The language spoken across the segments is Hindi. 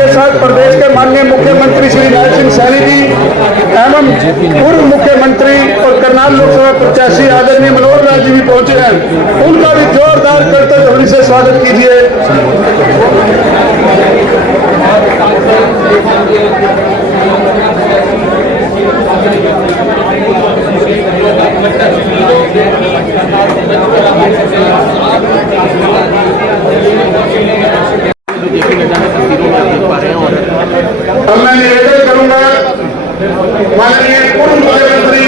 के साथ प्रदेश के माननीय मुख्यमंत्री श्री नायब सिंह सैनी जी एवं पूर्व मुख्यमंत्री और करनाल लोकसभा प्रत्याशी आदरणीय मनोहर लाल जी भी पहुंचे हैं। उनका भी जोरदार करतब ध्वनि से स्वागत कीजिए। अब मैं निवेदन करूंगा माननीय पूर्व मुख्यमंत्री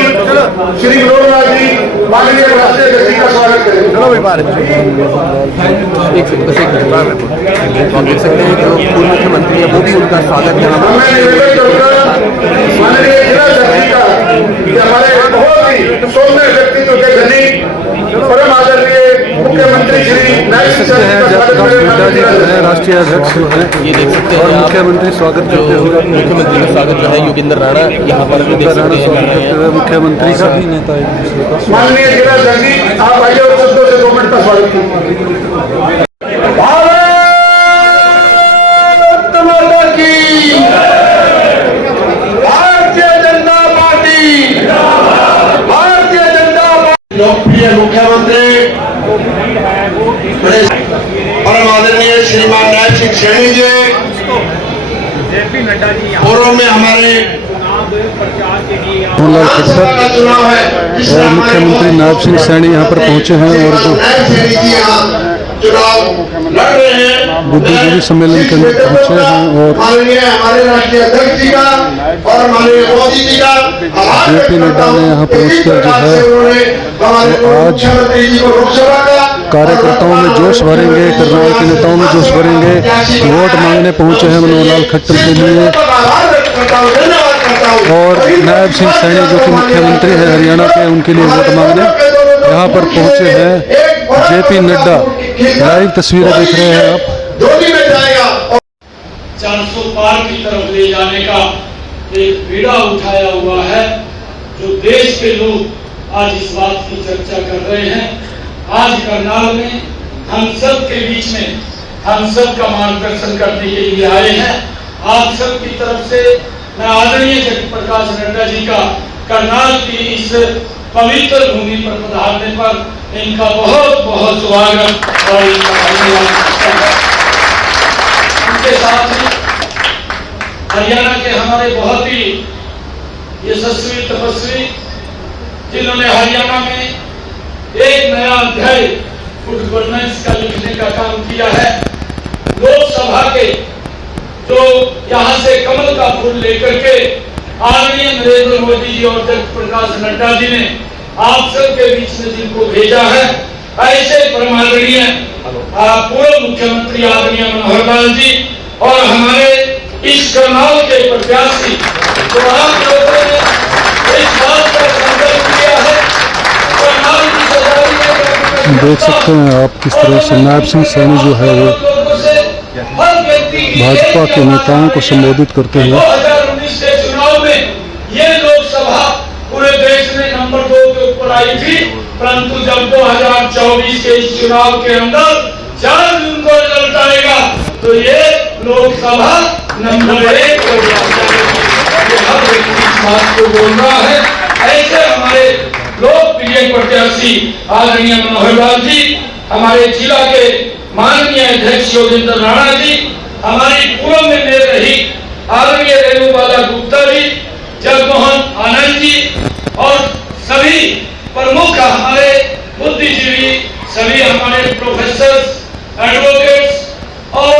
श्री मनोहर लाल जी माननीय राष्ट्रीय अध्यक्ष का स्वागत करें। तो आप देख सकते हैं जो पूर्व मुख्यमंत्री है वो भी उनका स्वागत यहाँ पर। मैं निवेदन करूंगा माननीय जिला अध्यक्ष का कि हमारे बहुत ही सौम्य व्यक्तित्व के धनी परम आदरणीय मुख्यमंत्री श्री नायब सिंह सैनी का स्वागत करें। राष्ट्रीय अध्यक्ष ये देख सकते हैं आप मुख्यमंत्री स्वागत करते हुए मुख्यमंत्री का स्वागत जो है योगेंद्र राणा यहाँ पर भी देख सकते हैं मुख्यमंत्री का भी नेता माननीय जिला अध्यक्ष आप आइए और शब्दों से 2 मिनट का स्वागत कीजिए। भारत माता की, भारतीय जनता पार्टी, भारतीय जनता पार्टी। लोकप्रिय मुख्यमंत्री परम आदरणीय श्रीमान नायब सिंह सैनी जी पूर्व में हमारे मनोहर खट्टर का चुनाव है और मुख्यमंत्री नायब सिंह सैनी यहाँ पर पहुंचे हैं और जो चुनाव लड़ रहे हैं बुद्धिजीवी सम्मेलन के अंदर पहुंचे हैं और माननीय हमारे राष्ट्रीय अध्यक्ष जी का और माननीय मोदी जी का जेपी नड्डा ने यहाँ पहुंचकर जो है आज कार्यकर्ताओं में जोश भरेंगे, करनाल के नेताओं में जोश भरेंगे, वोट मांगने पहुंचे हैं मनोहर लाल खट्टर के लिए। और नायब सिंह सैनी जो कि मुख्यमंत्री है हरियाणा के, उनके लिए वोट मांगने यहाँ पर पहुंचे हैं जेपी नड्डा। लाइव तस्वीरें देख रहे हैं आप। 400 पार की तरफ ले जाने का एक बीड़ा उठाया हुआ है जो देश के लोग आज इस बात की चर्चा कर रहे हैं। आज करनाल में हम सब के बीच में हम सब का मार्गदर्शन करने के लिए आए हैं। आप सब की तरफ से मैं आदरणीय जगत प्रकाश नड्डा जी का करनाल की इस पवित्र भूमि पर पधारने पर इनका बहुत बहुत स्वागत और इनका धन्यवाद करता हूं। उनके साथ ही हरियाणा के हमारे बहुत ही यशस्वी तपस्वी जिन्होंने हरियाणा में एक नया अध्याय गुड गवर्नेंस का लिखने का काम किया है। लोकसभा के जो यहाँ से कमल का फूल लेकर के आदरणीय नरेंद्र मोदी जी और जगत प्रकाश नड्डा जी ने आप सबके बीच में जिनको भेजा है, ऐसे परमादरणीय पूर्व मुख्यमंत्री आदरणीय मनोहर लाल जी और हमारे इस करनाल के प्रत्याशी जो आप लोगों ने इस बात का संकल्प किया है करनाल की सफाई में। देख सकते हैं आप किस तरह से नायब सिंह सैनी जो है वो भाजपा के नेताओं को संबोधित करते हुए 2019 के चुनाव में ये लोकसभा पूरे देश में नंबर 2 के ऊपर आई थी, परंतु जब 2024 के इस चुनाव के अंदर 4 जून को रिजल्ट आएगा तो ये लोकसभा नंबर 1 हो जाएगी। हर व्यक्ति इस बात को बोल रहा है। ऐसे हमारे लोकप्रिय प्रत्याशी आदरणीय मनोहर लाल जी, हमारे जिला के माननीय अध्यक्ष योगेंद्र राणा जी, हमारी पूर्व में मेल रही आदरणीय रेणुबाला गुप्ता जी, जगमोहन आनंद जी और सभी प्रमुख हमारे बुद्धिजीवी, सभी हमारे प्रोफेसर्स, एडवोकेट्स और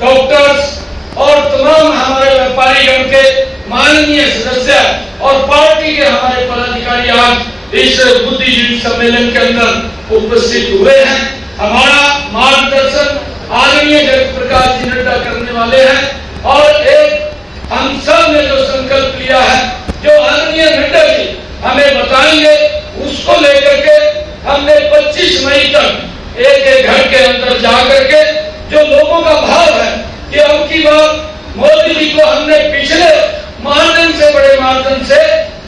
डॉक्टर्स और तमाम हमारे व्यापारीगण के माननीय सदस्य और पार्टी के हमारे पदाधिकारी आज इस बुद्धिजीवी सम्मेलन के अंदर उपस्थित हुए हैं। हमारा मार्गदर्शन आदरणीय जगत प्रकाश जी नड्डा करने वाले हैं और एक हम सब ने जो संकल्प लिया है जो आदरणीय नड्डा जी हमें बताएंगे उसको लेकर के हमने 25 मई तक एक घर के अंदर जाकर के जो लोगों का भाव है कि अब की बार मोदी जी को हमने पिछले मार्जन से बड़े मार्जन से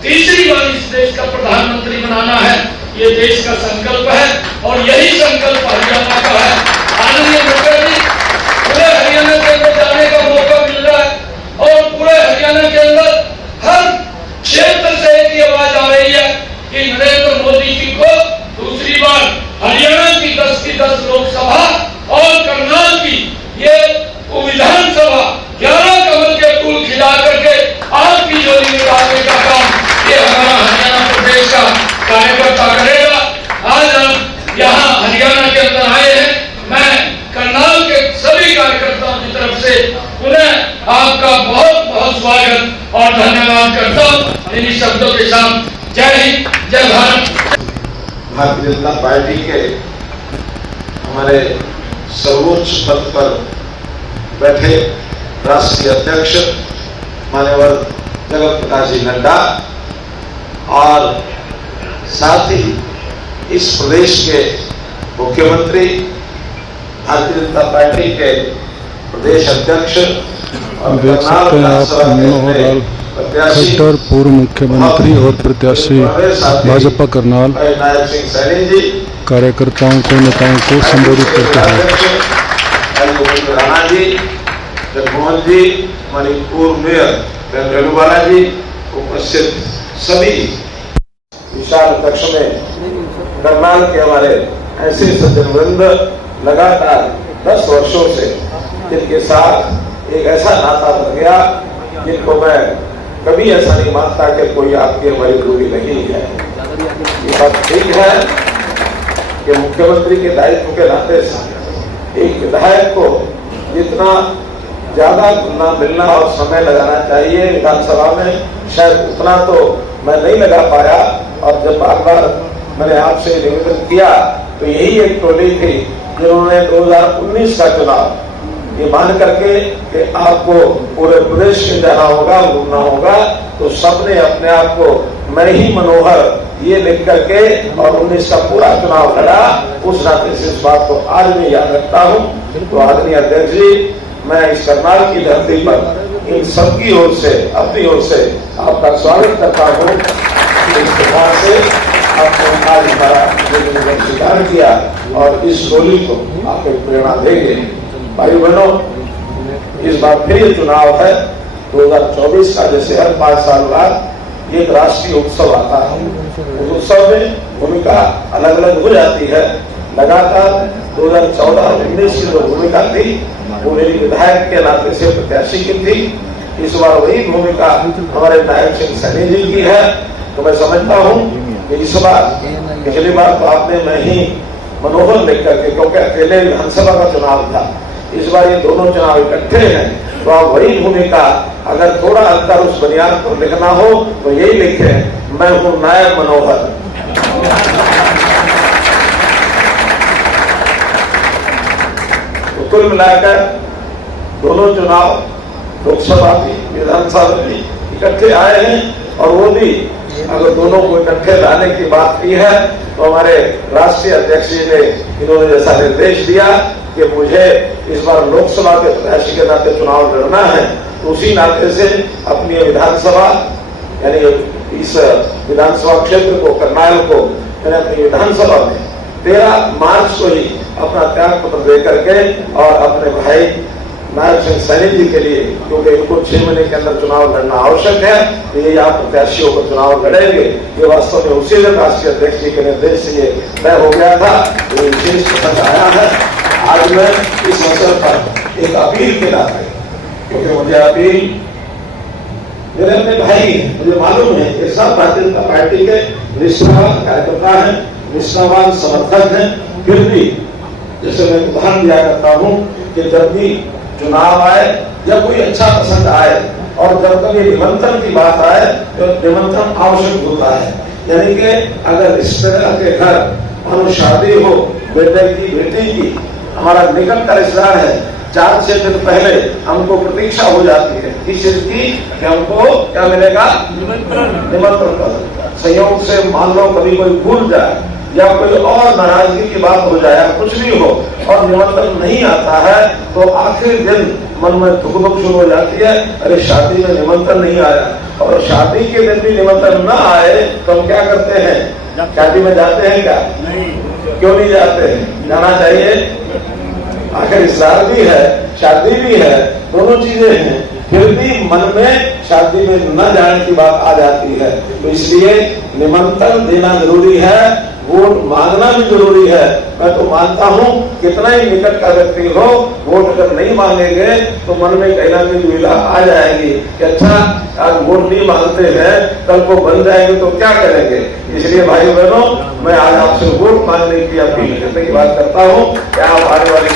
तीसरी बार इस देश का प्रधानमंत्री बनाना है, ये देश का संकल्प है और यही संकल्प हरियाणा का है। आदरणीय नड्डा जी पूरे हरियाणा के अंदर जाने का मौका मिल आपका बहुत बहुत स्वागत और धन्यवाद करता हूँ इन्हीं शब्दों के साथ। जय हिंद, जय भारत। भारतीय जनता पार्टी के हमारे सर्वोच्च पद पर बैठे राष्ट्रीय अध्यक्ष माननीय जगत प्रकाश जी नड्डा और साथ ही इस प्रदेश के मुख्यमंत्री, भारतीय जनता पार्टी के प्रदेश अध्यक्ष और देख सकते हैं आप मनोहर लाल खट्टर, पूर्व मुख्यमंत्री और प्रत्याशी भाजपा करनाल नायब सिंह सैनी जी, कार्यकर्ताओं को, नेताओं को संबोधित करते हैं। राणा जी, जगमोहन जी, मणिपुर मेयर वेणुगोपाल जी, उपस्थित सभी विशाल कक्ष में करनाल के हमारे ऐसे सज्जनवृंद लगातार 10 वर्षों से जिनके साथ एक ऐसा नाता बन गया जिनको मैं कभी ऐसा नहीं मानता कि कोई आपकी हमारी दूरी नहीं है। ये बात ठीक है कि मुख्यमंत्री के दायित्व के नाते से एक विधायक को जितना ज्यादा घुलना मिलना और समय लगाना चाहिए विधानसभा में, शायद उतना तो मैं नहीं लगा पाया। और जब बार बार मैंने आपसे निवेदन किया तो यही एक टोली थी जिन्होंने 2019 का चुनाव ये मान करके कि आपको पूरे प्रदेश में जाना होगा, घूमना होगा, तो सबने अपने आप को मैं ही मनोहर ये लिख करके और 19 का पूरा चुनाव लड़ा। उस नाते से इस बात को आज भी याद रखता हूँ। तो आदरणीय अध्यक्ष जी, मैं इस करनाल की धरती पर इन सबकी ओर से, अपनी ओर से आपका स्वागत करता हूँ। इस प्रकार से आपने आज हमारा स्वीकार किया और इस टोली को आप एक प्रेरणा देंगे। भाई बहनों, इस बार फिर ये चुनाव है 2024 का। जैसे हर 5 साल बाद एक राष्ट्रीय उत्सव आता है, उस उत्सव में भूमिका अलग अलग हो जाती है। लगातार 2014 और 19 की जो भूमिका थी वो मेरी विधायक के नाते से प्रत्याशी की थी। इस बार वही भूमिका हमारे नायब सिंह सैनी जी की है। तो मैं समझता हूँ कि इस बार, पिछली बार तो आपने मैं ही मनोहर लिख करके, क्योंकि अकेले विधानसभा का चुनाव था, इस बार ये दोनों चुनाव इकट्ठे हैं, तो आप वही भूमिका, अगर थोड़ा अंतर उस बुनियाद पर लिखना हो तो यही लिखे, मैं हूँ नायब मनोहर। तो कुल मिलाकर दोनों चुनाव, लोकसभा भी विधानसभा भी इकट्ठे आए हैं। और वो भी अगर दोनों को इकट्ठे लाने की बात की है तो हमारे राष्ट्रीय अध्यक्ष जी ने इन्होंने जैसा निर्देश दिया कि मुझे इस बार लोकसभा के प्रत्याशी के नाते चुनाव लड़ना है, तो उसी नाते से अपनी विधानसभा, यानी इस विधानसभा क्षेत्र को, करनाल को, मैंने अपनी विधानसभा में 13 मार्च को ही अपना त्याग पत्र दे करके और अपने भाई नायब सिंह सैनी जी के लिए, क्योंकि इनको 6 महीने के अंदर चुनाव लड़ना आवश्यक है, तो ये आप प्रत्याशियों को चुनाव लड़ेंगे। ये वास्तव में उसी दिन राष्ट्रीय अध्यक्ष जी के निर्देश से ये तय हो गया था, ये विशेष पसंद आया है। आज मैं इस अवसर पर एक अपील के नाते, क्योंकि मुझे अपील मेरे अपने भाई, मुझे मालूम है कि सब भारतीय जनता पार्टी के निष्ठावान कार्यकर्ता हैं, निष्ठावान समर्थक हैं, फिर भी जैसे मैं उदाहरण दिया करता हूँ कि जब भी चुनाव आए या कोई अच्छा पसंद आए और जब कभी निमंत्रण की बात आए तो निमंत्रण आवश्यक होता है। यानी कि अगर रिश्तेदार के घर मानो शादी हो, बेटे की, बेटी की, हमारा निकट का रिश्तेदार है, 4-6 दिन पहले हमको प्रतीक्षा हो जाती है किस चीज की कि हमको क्या मिलेगा, निमंत्रण का। संयोग से मान लो कभी कोई भूल जाए या कोई और नाराजगी की बात हो जाए, कुछ भी हो और निमंत्रण नहीं आता है, तो आखिरी दिन मन में दुख शुरू हो जाती है, अरे शादी में निमंत्रण नहीं आया। और शादी के दिन भी निमंत्रण न आए तो हम क्या करते हैं, शादी में जाते हैं क्या? क्यों नहीं जाते हैं? जाना चाहिए। आखिर इस्लाम भी है, शादी भी है, दोनों चीजें हैं, फिर भी मन में शादी में न जाने की बात आ जाती है। तो इसलिए निमंत्रण देना जरूरी है, वोट मांगना भी जरूरी है। मैं तो मानता हूँ कितना ही निकट का व्यक्ति हो, वोट अगर नहीं मांगेंगे तो मन में कहीं ना कहीं दुविधा आ जाएगी कि अच्छा आज वोट नहीं मांगते हैं, कल को बन जाएंगे तो क्या करेंगे। इसलिए भाई बहनों, मैं आज आपसे वोट मांगने की अपील करने की बात करता हूँ। क्या आने वाली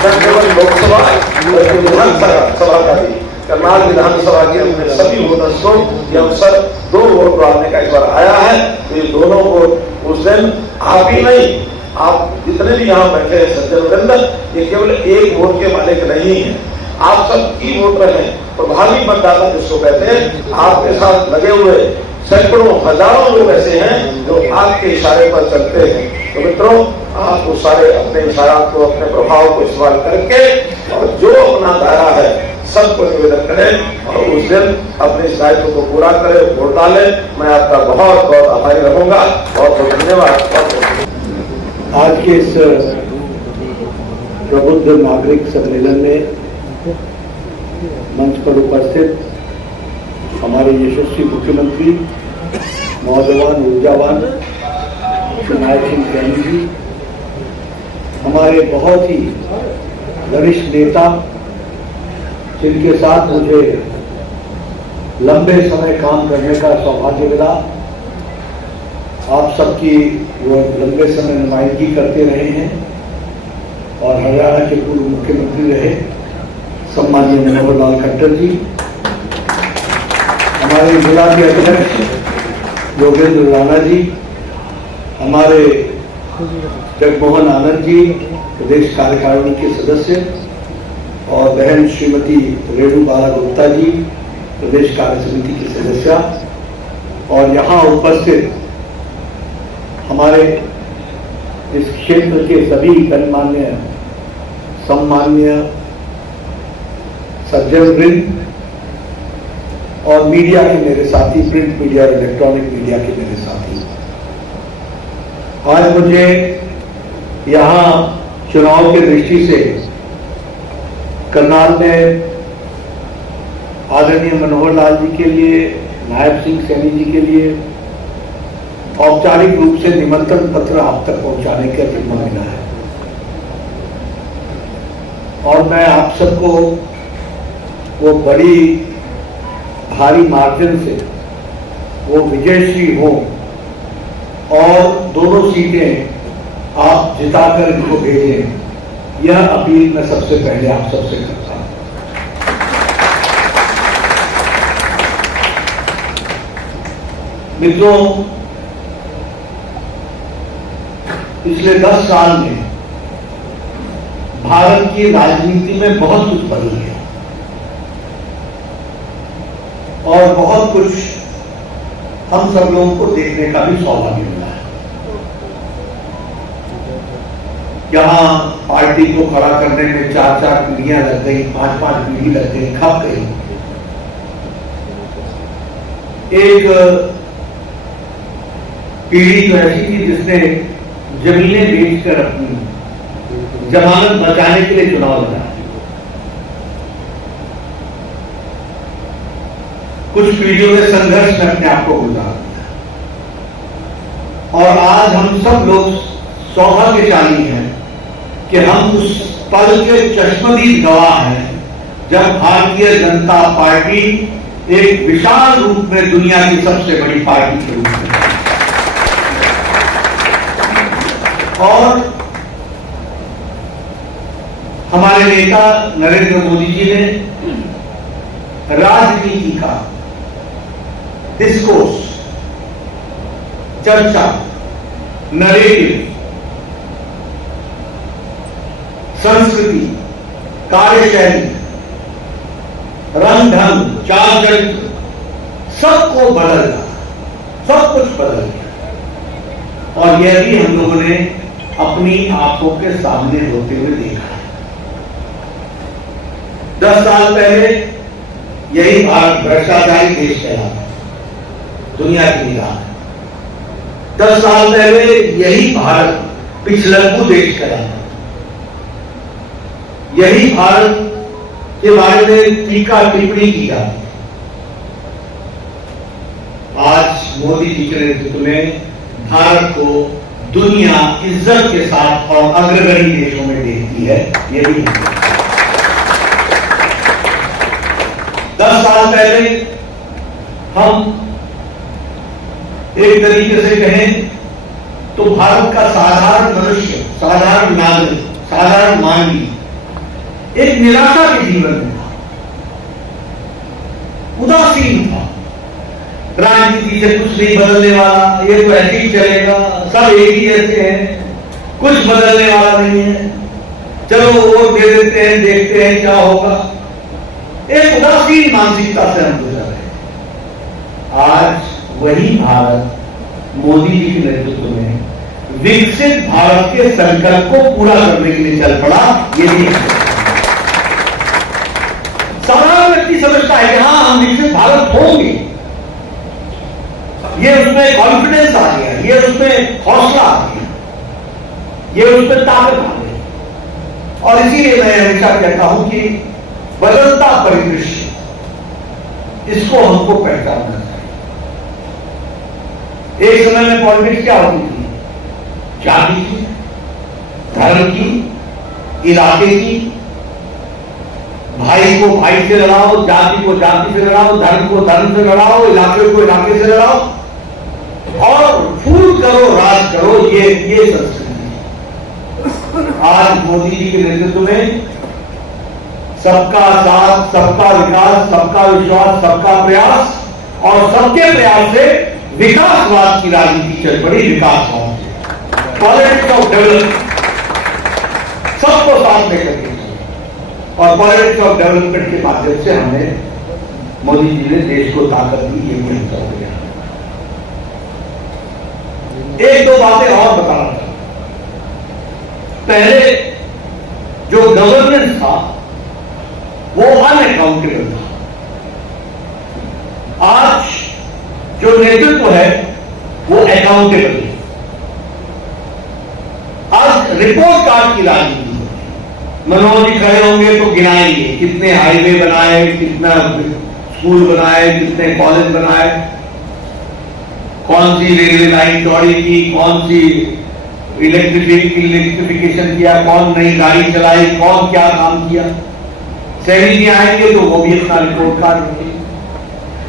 न केवल लोकसभा बल्कि विधानसभा का भी, करनाल विधानसभा के अपने सभी वोटर्स को ये अवसर 2 वोट डालने का इस बार आया है। तो ये दोनों वोट उस दिन आप ही नहीं, आप जितने भी यहाँ बैठे हैं सज्जन वृंद, ये केवल एक वोट के मालिक नहीं है, आप सब की वोटर हैं। प्रभावी मतदाता जिसको कहते हैं, आपके साथ लगे हुए सैकड़ों हजारों लोग ऐसे हैं जो आपके इशारे पर चलते हैं। तो मित्रों, आप उस सारे अपने इशारात को, अपने प्रभाव को इस्तेमाल करके और जो अपना दायरा है सबको निवेदन करें और उस दिन अपने इस दायित्व को पूरा करें, वोट डालें। मैं आपका बहुत बहुत आभारी रहूंगा। बहुत बहुत धन्यवाद। आज के इस प्रबुद्ध नागरिक सम्मेलन में मंच पर उपस्थित हमारे यशस्वी मुख्यमंत्री, नौजवान ऊर्जावान श्री नायब सिंह सैनी जी, हमारे बहुत ही वरिष्ठ नेता जिनके साथ मुझे लंबे समय काम करने का सौभाग्य मिला, आप सबकी वो लंबे समय नुमाइंदगी करते रहे हैं और हरियाणा के पूर्व मुख्यमंत्री रहे सम्माननीय मनोहर लाल खट्टर जी, हमारे जिला के अध्यक्ष योगेंद्र राणा जी, हमारे जगमोहन आनंद जी प्रदेश कार्यकारिणी के सदस्य, और बहन श्रीमती रेणु बाला गुप्ता जी प्रदेश कार्य समिति की सदस्य, और यहाँ उपस्थित हमारे इस क्षेत्र के सभी गणमान्य सम्मान्य सज्जन वृंद और मीडिया के मेरे साथी, प्रिंट मीडिया और इलेक्ट्रॉनिक मीडिया के मेरे साथी। आज मुझे यहाँ चुनाव की दृष्टि से करनाल में आदरणीय मनोहर लाल जी के लिए, नायब सिंह सैनी जी के लिए औपचारिक रूप से निमंत्रण पत्र आप तक पहुंचाने का जिम्मा मिला है। और मैं आप सबको वो बड़ी भारी मार्जिन से वो विजयश्री हो और दोनों सीटें आप जिताकर इनको भेजें, यह अपील मैं सबसे पहले आप सबसे करता हूं। मित्रों, पिछले 10 साल में भारत की राजनीति में बहुत कुछ बदल गया और बहुत कुछ हम सब लोगों को देखने का भी सौभाग्य मिला है। यहां पार्टी को खड़ा करने में 4-4 पीढ़ियां लग गई, 5-5 पीढ़ी लग गई, खप गई। एक पीढ़ी तो ऐसी थी जिसने जमीनें बेचकर अपनी जमानत बचाने के लिए चुनाव लड़ा। कुछ पीढ़ियों में संघर्ष में अपने आप को गुजारा और आज हम सब लोग सौभाग्यशाली हैं कि हम उस पल के चश्मदीद गवाह हैं जब भारतीय जनता पार्टी एक विशाल रूप में दुनिया की सबसे बड़ी पार्टी के रूप में, और हमारे नेता नरेंद्र मोदी जी ने राजनीति का डिस्कोर्स, चर्चा, नरेटिव, संस्कृति, कार्यशैली, रंग ढंग, चाल चरित्र सबको बदल गया, सब कुछ बदल गया। और यह भी हम लोगों ने अपनी आंखों के सामने होते हुए देखा है। 10 साल पहले यही भारत भ्रष्टाचारी देश कहलाता दुनिया की निगाह में। 10 साल पहले यही भारत पिछलग्गू देश कहलाता, यही भारत के बारे में टीका टिप्पणी की जाती। आज मोदी जी के नेतृत्व में भारत को दुनिया इज्जत के साथ और अग्रगणी देशों में देखती है। ये भी 10 साल पहले हम एक तरीके से कहें तो भारत का साधारण मनुष्य, साधारण नागरिक, साधारण मानवी एक निराशा के जीवन में था, उदासीन था। राजनीति से कुछ नहीं बदलने वाला, ये तो ऐसे ही चलेगा, सब एक ही जैसे हैं, कुछ बदलने वाला नहीं है, चलो वोट दे देते हैं, देखते हैं क्या होगा। एक उदासीन मानसिकता से हम गुजर रहे हैं। आज वही भारत मोदी जी के नेतृत्व में विकसित भारत के संकल्प को पूरा करने के लिए चल पड़ा। ये भी साधारण व्यक्ति समझता है कि हाँ हम विकसित भारत होंगे, ये उसमें कॉन्फिडेंस आ गया, ये उसमें हौसला आ गया, ये उसमें ताकत आ गई। और इसीलिए मैं हमेशा कहता हूं कि बदलता परिदृश्य, इसको हमको पहचानना चाहिए। एक समय में पॉलिटिक्स क्या होती थी? जाति की, धर्म की, इलाके की, भाई को भाई से लड़ाओ, जाति को जाति से लड़ाओ, धर्म को धर्म से लड़ाओ, इलाके को इलाके से लड़ाओ और फूल करो, राज करो, ये संस्कृति। आज मोदी जी के नेतृत्व में सबका साथ, सबका विकास, सबका विश्वास, सबका प्रयास और सबके प्रयास से विकासवाद की राजनीति चल पड़ी। विकासवाद, पॉलिटिक्स ऑफ डेवलपमेंट, सबको साथ लेकर के और पॉलिटिक्स ऑफ डेवलपमेंट के माध्यम से हमने, मोदी जी ने देश को ताकत दी। ये महत्व हो गया। एक दो बातें और बताना चाहता हूं। पहले जो गवर्नेंस था वो अनअकाउंटेबल था। आज जो नेतृत्व है वो अकाउंटेबल है। आज रिपोर्ट कार्ड की राजनीति, मनोहर जी खड़े होंगे तो गिनाएंगे कितने हाईवे बनाए, कितना स्कूल बनाए, कितने कॉलेज बनाए, कौन सी रेलवे लाइन चौड़ी की, कौन सी इलेक्ट्रिफिकेशन किया, कौन नई गाड़ी चलाई, कौन क्या काम किया। सैनी जी आएंगे तो वो भी अपना रिपोर्ट कार्ड रखेंगे।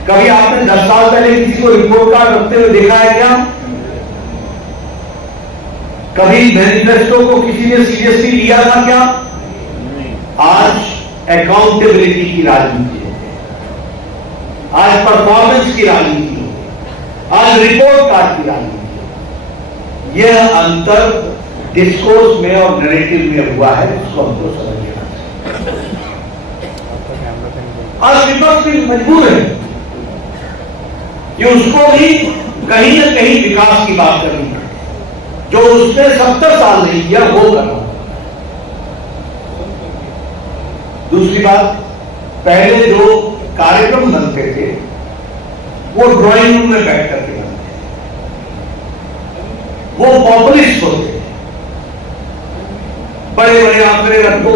कभी आपने 10 साल पहले किसी को रिपोर्ट कार्ड रखते हुए देखा है क्या? कभी मैनिफेस्टो को किसी ने सीरियसली लिया था क्या? आज अकाउंटेबिलिटी की राजनीति हो गई, आज परफॉर्मेंस की राजनीति हो गई, आज रिपोर्ट कार्ड की राजनीति। यह अंतर डिस्कोर्स में और नैरेटिव में हुआ है, इसको हमको समझ लेना चाहिए। आज विपक्ष भी मजबूर है कि उसको भी कहीं न कहीं विकास की बात करनी है, जो उसने 70 साल नहीं किया वो करना। दूसरी बात, पहले जो कार्यक्रम बनते थे वो ड्राइंग रूम में बैठ करके बनते थे, वो पॉपुलिस्ट होते थे। बड़े बड़े आंकड़े रखो,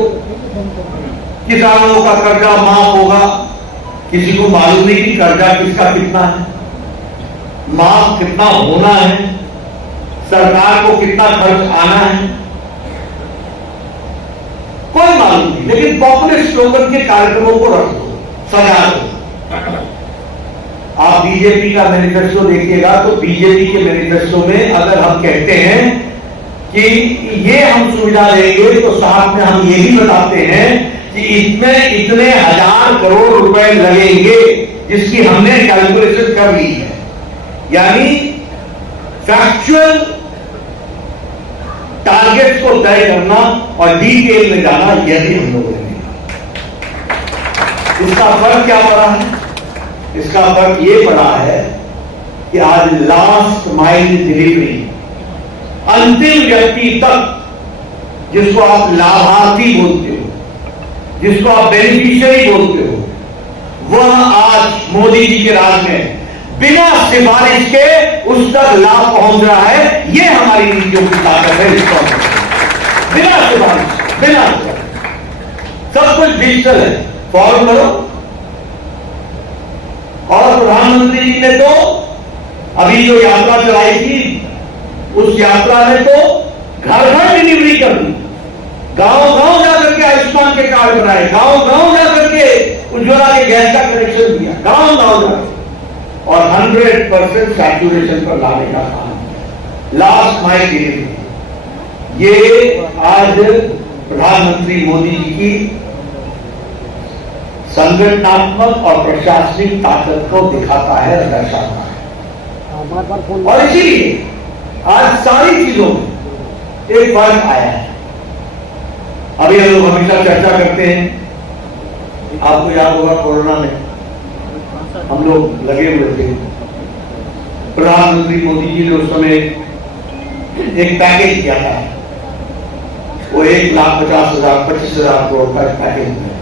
किसानों का कर्जा माफ होगा, किसी को मालूम नहीं कि कर्जा किसका कितना है, माफ कितना होना है, सरकार को कितना खर्च आना है, कोई मालूम नहीं। लेकिन पॉपुलिस्ट स्लोगन के कार्यक्रमों को रख दो, सजा दो। आप बीजेपी का मैनिफेस्टो देखिएगा तो बीजेपी के मैनिफेस्टो में अगर हम कहते हैं कि ये हम सुविधा देंगे तो साथ में हम ये भी बताते हैं कि इसमें इतने 1000 करोड़ रुपए लगेंगे, जिसकी हमने कैलकुलेशन कर ली है। यानी फैक्चुअल टारगेट को तय करना और डिटेल में जाना, यह भी हम लोगों ने देखा। इसका फर्क क्या पड़ा है? इसका फर्क यह पड़ा है कि आज लास्ट माइल डिलीवरी, अंतिम व्यक्ति तक, जिसको आप लाभार्थी बोलते हो, जिसको आप बेनिफिशियरी बोलते हो, वह आज मोदी जी के राज में बिना सिफारिश के उस तक लाभ पहुंच रहा है। यह हमारी नीतियों की ताकत है। इसको बिना सिफारिश, बिना सब कुछ डिजिटल है, फॉर्म करो। और प्रधानमंत्री जी ने तो अभी जो यात्रा चलाई थी, उस यात्रा में तो घर घर डिलीवरी कर दी, गांव गांव जाकर के आयुष्मान के कार्ड बनाए, गांव गांव जाकर के उज्ज्वला के गैस का कनेक्शन दिया, गांव गांव जाकर, और 100% सैचुरेशन पर लाने का काम, लास्ट माइल डिलीवरी। ये आज प्रधानमंत्री मोदी जी की संगठनात्मक और प्रशासनिक ताकत को दिखाता है, दर्शाता है। और इसीलिए आज सारी चीजों में एक फर्क आया है। अभी हम लोग हमेशा चर्चा करते हैं, आपको याद होगा कोरोना में हम लोग लगे हुए थे, प्रधानमंत्री मोदी जी ने उस समय एक पैकेज दिया था, वो 1,50,000 करोड़ का पैकेज दिया।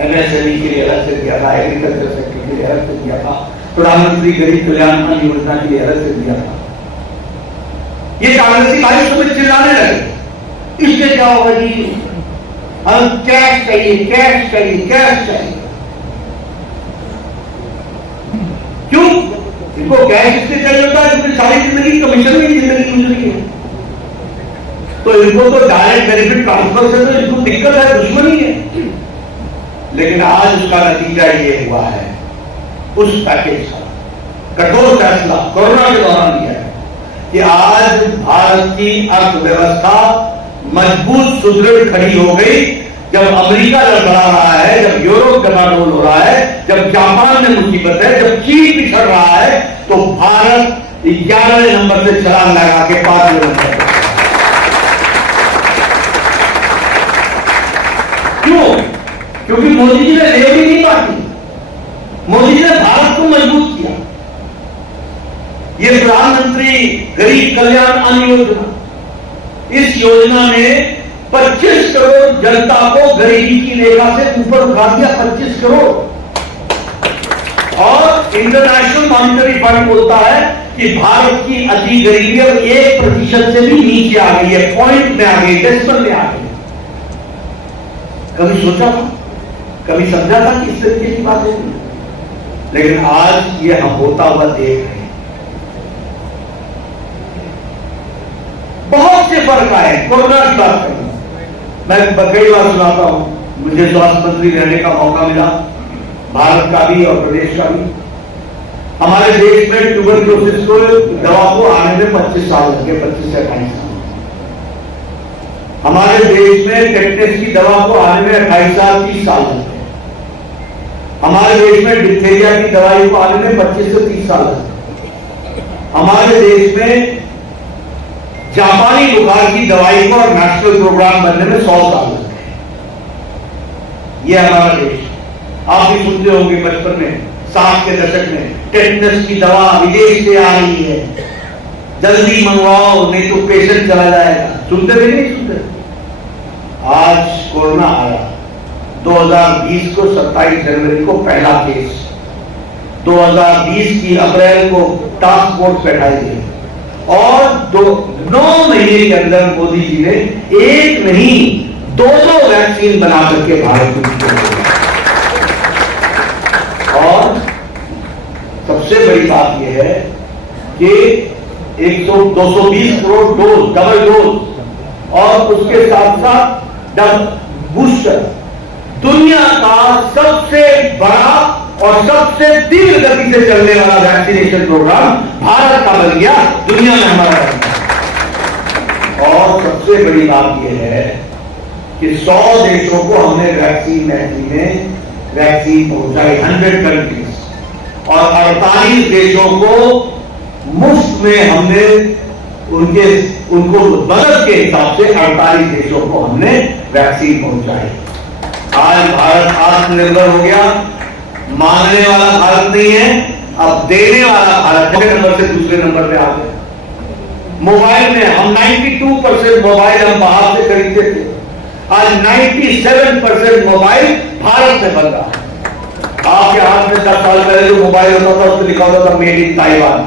MSME के लिए अलग से दिया था, एग्रीकल्चर सेक्टर के लिए अलग से दिया था, प्रधानमंत्री गरीब कल्याण अन्न योजना के लिए अलग से दिया था। ये कांग्रेसी भाई उसमें चिल्लाने लगे, इससे क्या होगा जी, हम कैश चाहिए, कैश चाहिए, कैश चाहिए। क्यों? इनको कैश इसलिए चाहिए होता है क्योंकि सारी जिंदगी कमीशन में जिंदगी गुजरी है, तो इनको तो डायरेक्ट बेनिफिट ट्रांसफर से तो इनको दिक्कत है, दुश्मनी है। लेकिन आज उसका नतीजा ये हुआ है, उस पैकेज का कठोर फैसला कोरोना के दौरान लिया है कि आज भारत की अर्थव्यवस्था मजबूत सुदृढ़ खड़ी हो गई। जब अमेरिका लड़खड़ा रहा है, जब यूरोप डमाडोल हो रहा है, जब जापान में मुसीबत है, जब चीन पिछड़ रहा है, तो भारत 11वें नंबर से छलांग लगा के 5वें नंबर पर। क्यों? क्योंकि मोदी जी ने लेवरी नहीं बांटी, मोदी जी ने भारत को मजबूत किया। ये प्रधानमंत्री गरीब कल्याण अन्न योजना, इस योजना ने 25 करोड़ जनता को गरीबी की रेखा से ऊपर उठा दिया, 25 करोड़। और इंटरनेशनल मॉनिटरी फंड बोलता है कि भारत की अति गरीबी अब 1% से भी नीचे आ गई है, पॉइंट में आ गई, डेसिमल में आ गई। कभी सोचा था, कभी समझा था कि इस तरीके की बात होगी? लेकिन आज ये हम होता हुआ देख रहे हैं। बहुत से फर्क आए। कोरोना की बात करूं, मैं कई बार सुनाता हूं, मुझे स्वास्थ्य मंत्री रहने का मौका मिला, भारत का भी और प्रदेश का भी। हमारे देश में ट्यूबरक्लोसिस को दवा को आने में 25 साल लगे, 25 से 28 साल। हमारे देश में टेटनस की दवा को आने में 28 साल 30 साल लगे। हमारे देश में डिप्थीरिया की दवाई को आने में 25 से 30 साल लगे। हमारे देश में जापानी बुखार की दवाई को और नेशनल प्रोग्राम बनने में 100 साल लगे। यह हमारा देश। आप भी सुनते होंगे बचपन में, 60 के दशक में, टेटनस की दवा विदेश से आ रही है, जल्दी मंगवाओ नहीं तो पेशेंट चला जाएगा। सुनते थे नहीं सुनते? आज कोरोना आया, 2020 को 27 जनवरी को पहला केस, 2020 की अप्रैल को टास्क फोर्स बैठाई गई और 9 महीने के अंदर मोदी जी ने एक नहीं 2 वैक्सीन बना करके भारत को। और सबसे बड़ी बात यह है कि 220 करोड़ डोज, डबल डोज, और उसके साथ साथ बूस्टर, दुनिया का सबसे बड़ा और सबसे तीव्र गति से चलने वाला वैक्सीनेशन प्रोग्राम भारत का बन गया, दुनिया में हमारा बन गया। और सबसे बड़ी बात यह है कि 100 देशों को हमने वैक्सीन पहुंचाई, 100 कंट्रीज, और 48 देशों को मुफ्त में हमने उनको बजट के हिसाब से 48 देशों को हमने वैक्सीन पहुंचाई। आज भारत आत्मनिर्भर हो गया। मांगने वाला भारत नहीं है, अब देने वाला भारत पहले नंबर से दूसरे नंबर पे आ गया। मोबाइल में हम 92% मोबाइल हम बाहर से खरीदते थे, आज 97% मोबाइल भारत में बन रहा है। आपके हाथ में 10 साल पहले जो मोबाइल होता था उसमें लिखा होता था made in Taiwan,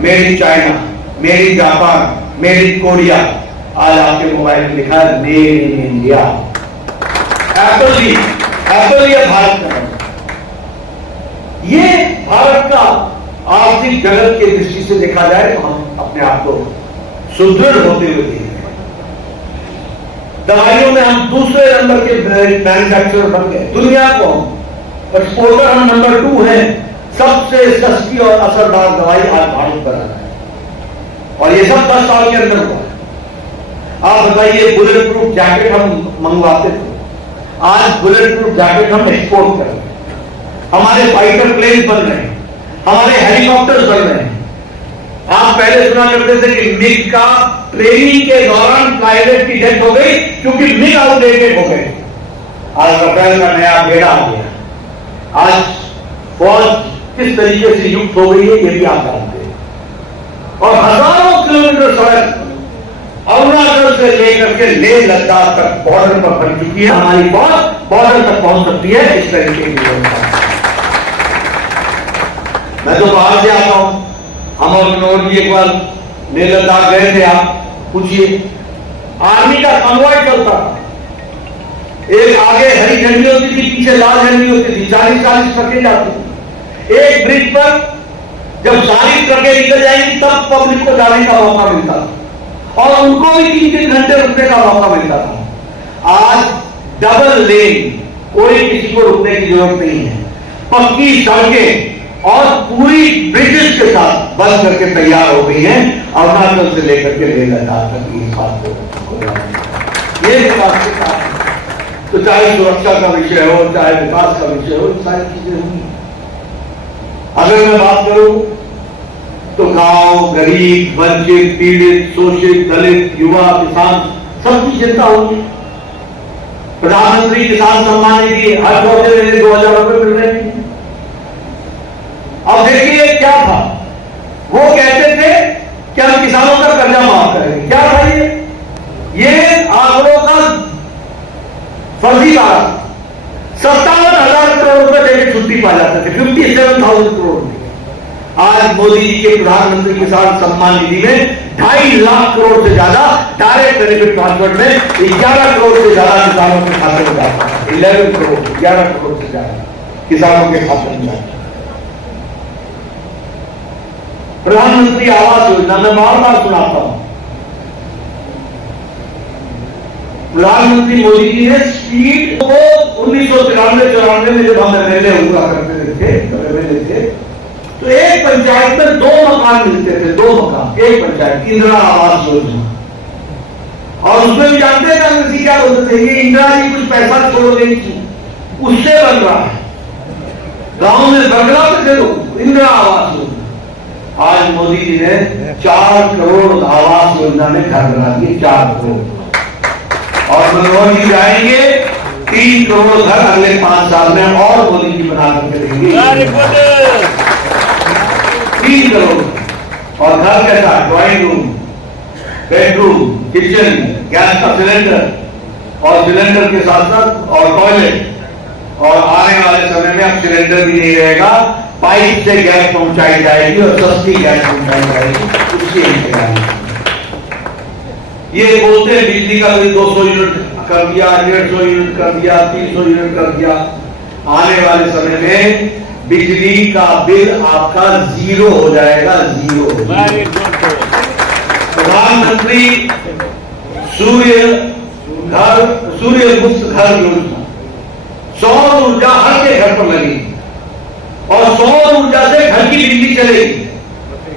made in China, made in Japan, made in Korea. आज आपके मोबाइल में लिखा है मेड इन इंडिया। एप्पल ये भारत का, ये भारत का आर्थिक जगत के दृष्टि से देखा जाए तो हम अपने आप को सुदृढ़ होते हुए देख रहे हैं। दवाइयों में हम दूसरे नंबर के मैन्युफैक्चरर बन गए, दुनिया को एक्सपोर्टर हम नंबर 2 हैं। सबसे सस्ती और असरदार दवाई आज भारत बना रहा है, और ये सब 10 साल के अंदर हुआ है। आप बताइए, बुलेट प्रूफ जैकेट हम मंगवाते थे, आज बुलेट प्रूफ जैकेट हम एक्सपोर्ट कर रहे हैं, हमारे फाइटर प्लेन बन रहे हैं, हमारे हेलीकॉप्टर्स बन रहे हैं। आप पहले सुना करते थे कि मिग का ट्रेनिंग के दौरान पायलट की डेथ हो गई क्योंकि मिग आउटडेटेड हो गए। आज रफेल का नया बेड़ा आ गया। आज फौज किस तरीके से युक्त हो गई है ये भी आप जानते हैं। और हजारों किलोमीटर सड़क अरुणाचल से लेकर के लेह लद्दाख तक बॉर्डर पर बन चुकी है। हमारी फौज बॉर्डर तक पहुंच सकती है इस तरीके की व्यवस्था। मैं तो बाहर से आता हूं, हम और विनोद जी एक बार लेह लद्दाख गए थे। आप पूछिए, आर्मी का कन्वॉय चलता था, एक आगे हरी झंडी होती थी, पीछे लाल झंडी होती थी, 40-40 ट्रकें जाती थी। एक ब्रिज पर जब सारी ट्रकें निकल जाएंगी तब पब्लिक को जाने का मौका मिलता था और उनको भी 3-3 घंटे रुकने का मौका मिलता था। आज डबल लेन, कोई किसी को रुकने की जरूरत नहीं है, पक्की सड़कें और पूरी ब्रिजेस के साथ बंद करके तैयार हो गई है अरुणाचल से लेकर के लेह लद्दाख तक की बात को। ये बात के साथ तो चाहे सुरक्षा का विषय हो, चाहे विकास का विषय हो, सारी चीजें होंगी। अगर मैं बात करूं तो गांव, गरीब, वंचित, पीड़ित, शोषित, दलित, युवा, किसान सबकी चिंता होगी। प्रधानमंत्री किसान सम्मान निधि हर चौथे महीने 2000 रुपए मिल रहे हैं। अब देखिए क्या था, वो कहते थे कि हम किसानों का कर्जा माफ करेंगे। क्या था ये आंकड़ों का फर्जी बात। 57,000 करोड़ रुपए देके छुट्टी पा जाते थे, 57,000 करोड़। आज मोदी जी के प्रधानमंत्री किसान सम्मान निधि में 2.5 लाख करोड़ से ज्यादा डायरेक्ट बेनिफिट ट्रांसफर में 11 करोड़ से ज्यादा किसानों के खाते में जाता है। 11 करोड़ 11 करोड़ से ज्यादा किसानों के खाते में जाता है। प्रधानमंत्री आवास योजना में बार बार सुनाता हूं, प्रधानमंत्री मोदी जी ने स्पीड को 1993-94 में जब हम एमएलए हुआ करते थे तो एक पंचायत में 2 मकान मिलते थे, 2 मकान एक पंचायत, इंदिरा आवास योजना। और उसमें भी जानते हैं कांग्रेसी क्या बोलते थे, ये इंदिरा जी कुछ पैसा छोड़ गई थी उससे बन रहा है, गांव में बंगला पे थे लोग, इंदिरा आवास योजना। आज मोदी जी ने 4 करोड़ आवास योजना में घर बना दिए, 4 करोड़। और मनमोहन जी जाएंगे 3 करोड़ घर अगले 5 साल में और मोदी जी बना करके देंगे। 3 करोड़। और घर कैसा, drawing room, bedroom, kitchen, gas का सिलेंडर और सिलेंडर के साथ साथ और टॉयलेट। और आने वाले समय में अब सिलेंडर भी नहीं रहेगा, पाइप से गैस पहुंचाई जाएगी और सस्ती गैस पहुंचाई जाएगी, उसकी इंतजाम। ये बोलते हैं बिजली का कोई 200 यूनिट कर दिया, 150 यूनिट कर दिया, 300 यूनिट कर दिया। आने वाले समय में बिजली का बिल आपका 0 हो जाएगा, 0। प्रधानमंत्री सूर्य मुक्त घर योजना, सौर ऊर्जा हर के घर पर लगेगी और सौर ऊर्जा से घर की बिजली चलेगी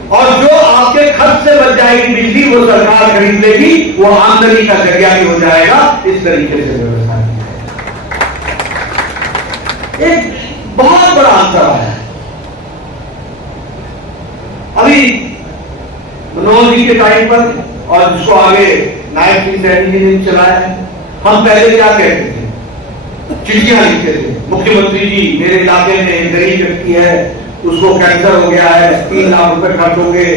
और जो आपके खर्च से बच जाएगी बिजली वो सरकार खरीद लेगी, वो आमदनी का जरिया भी हो जाएगा। इस तरीके से व्यवस्था एक बहुत बड़ा अंतर है। अभी मनोहर जी के टाइम पर और जिसको आगे नायब सिंह सैनी जी ने चलाया है, हम पहले क्या कहते थे, चिट्ठियां लिखते थे, मुख्यमंत्री जी मेरे इलाके में एक गरीब व्यक्ति है, उसको कैंसर हो गया है, 3 लाख रुपए खर्च होंगे,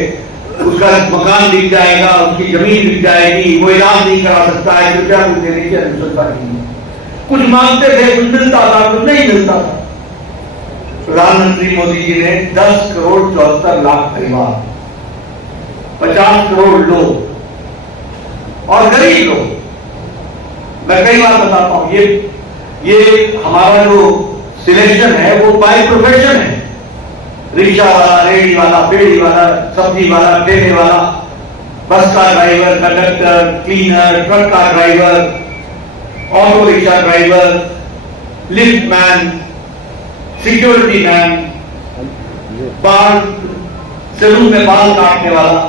उसका मकान बिक जाएगा, उसकी जमीन बिक जाएगी, वो इलाज नहीं करा सकता है, कृपया कुछ देने की अनुशंसा कीजिए। कुछ मांगते थे, कुछ मिलता था, कुछ नहीं मिलता था। प्रधानमंत्री मोदी जी ने 10 करोड़ 74 लाख परिवार, 50 करोड़ लोग और गरीब लोग, मैं कई बार बताता हूं, ये हमारा जो सिलेक्शन है वो बाय प्रोफेशन है। रिक्शा वाला, रेडी वाला, पेड़ी वाला, सब्जी वाला, ठेले वाला, बस का ड्राइवर, कंडक्टर, क्लीनर, ट्रक का driver, auto rickshaw driver, lift man, security man, बाल सैलून में बाल काटने वाला,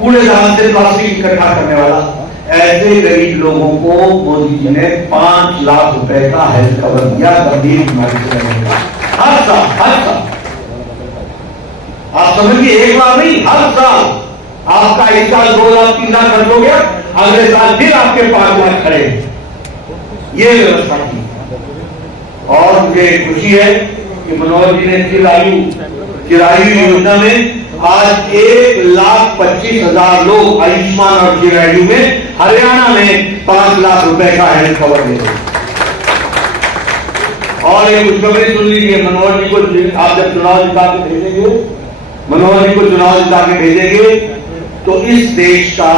कूड़ेदान से प्लास्टिक इकट्ठा करने वाला, ऐसे गरीब लोगों को मोदी जी ने 5 लाख रुपए का हेल्थ कवर दिया गंभीर बीमारी से रहने का। हर साल आप समझिए, एक बार नहीं, हर साल आपका इस साल 2 लाख 3 लाख खर्च हो गया, अगले साल फिर आपके 5 लाख खड़े, ये व्यवस्था की। और मुझे खुशी है कि मनोहर जी ने चिरायु योजना में आज 1,25,000 लोग आयुष्मान और चिरायु में हरियाणा में 5 लाख रुपए का हेल्थ कवर दे रहे हैं। और एक खुशखबरी सुन लीजिए, मनोहर जी को आप जब चुनाव जिता के भेजेंगे, मनोहर जी को चुनाव जिता के भेजेंगे तो इस देश का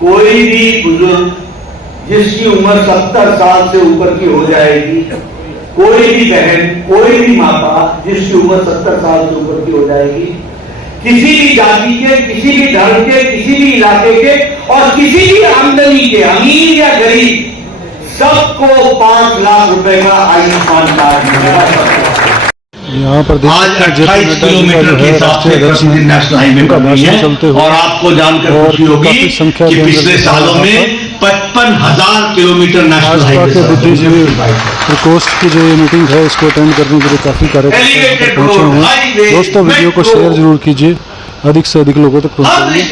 कोई भी बुजुर्ग जिसकी उम्र 70 साल से ऊपर की हो जाएगी, कोई भी बहन, कोई भी माता जिसकी उम्र 70 साल से ऊपर की हो जाएगी, किसी भी जाति के, किसी भी धर्म के, किसी भी इलाके के और किसी भी आमदनी के, अमीर या गरीब, सबको 5 लाख रुपए का आयुष्मान कार्ड मिलेगा। यहाँ पर आज 28 किलोमीटर के हिसाब से प्रतिदिन नेशनल हाईवे पर भी है। और आपको जानकर खुशी होगी कि पिछले सालों में 55,000 किलोमीटर नेशनल हाईवे प्रकोष्ठ की जो ये मीटिंग है इसको अटेंड करने के लिए काफी कार्यकर्ता पहुंचे हुए हैं। दोस्तों वीडियो को शेयर जरूर कीजिए, अधिक से अधिक लोगों तक पहुंचाइए।